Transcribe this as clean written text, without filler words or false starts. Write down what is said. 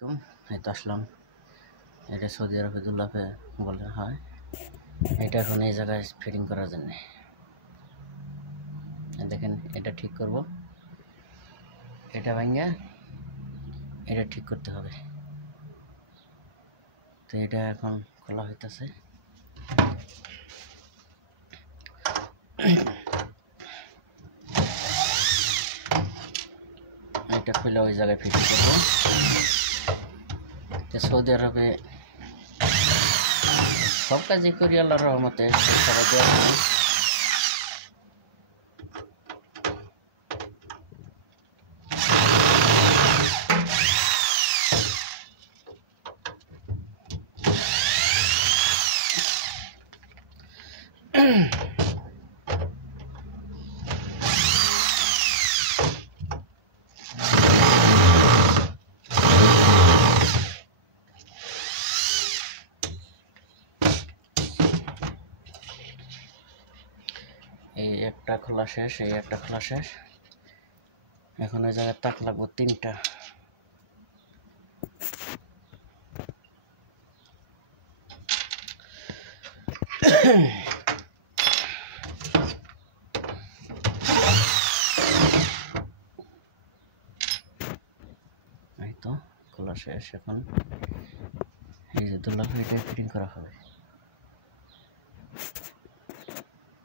কম এই তো আসলাম। এটা সৌদি আরবে দুলাপে বলে হয়। এটা এখন এই জায়গায় ফিটিং করার জন্য দেখেন এটা ঠিক করব, এটা ভাঙা এটা ঠিক করতে হবে। তো এটা এখন খোলা হইতেছে। এটা খুলে ওই জায়গায় ফিটিং করবো। সৌদি আরবে সব কাজই করি আল্লাহর রহমতে, সবাই দেওয়া হয়। এই একটা খোলা শেষ, এই একটা খোলা শেষ। এখন ওই জায়গায় তাক লাগবো 3টা। এই তো খোলা শেষ। এখন এই যে দুলাপে এটা ফিটিং করা হবে।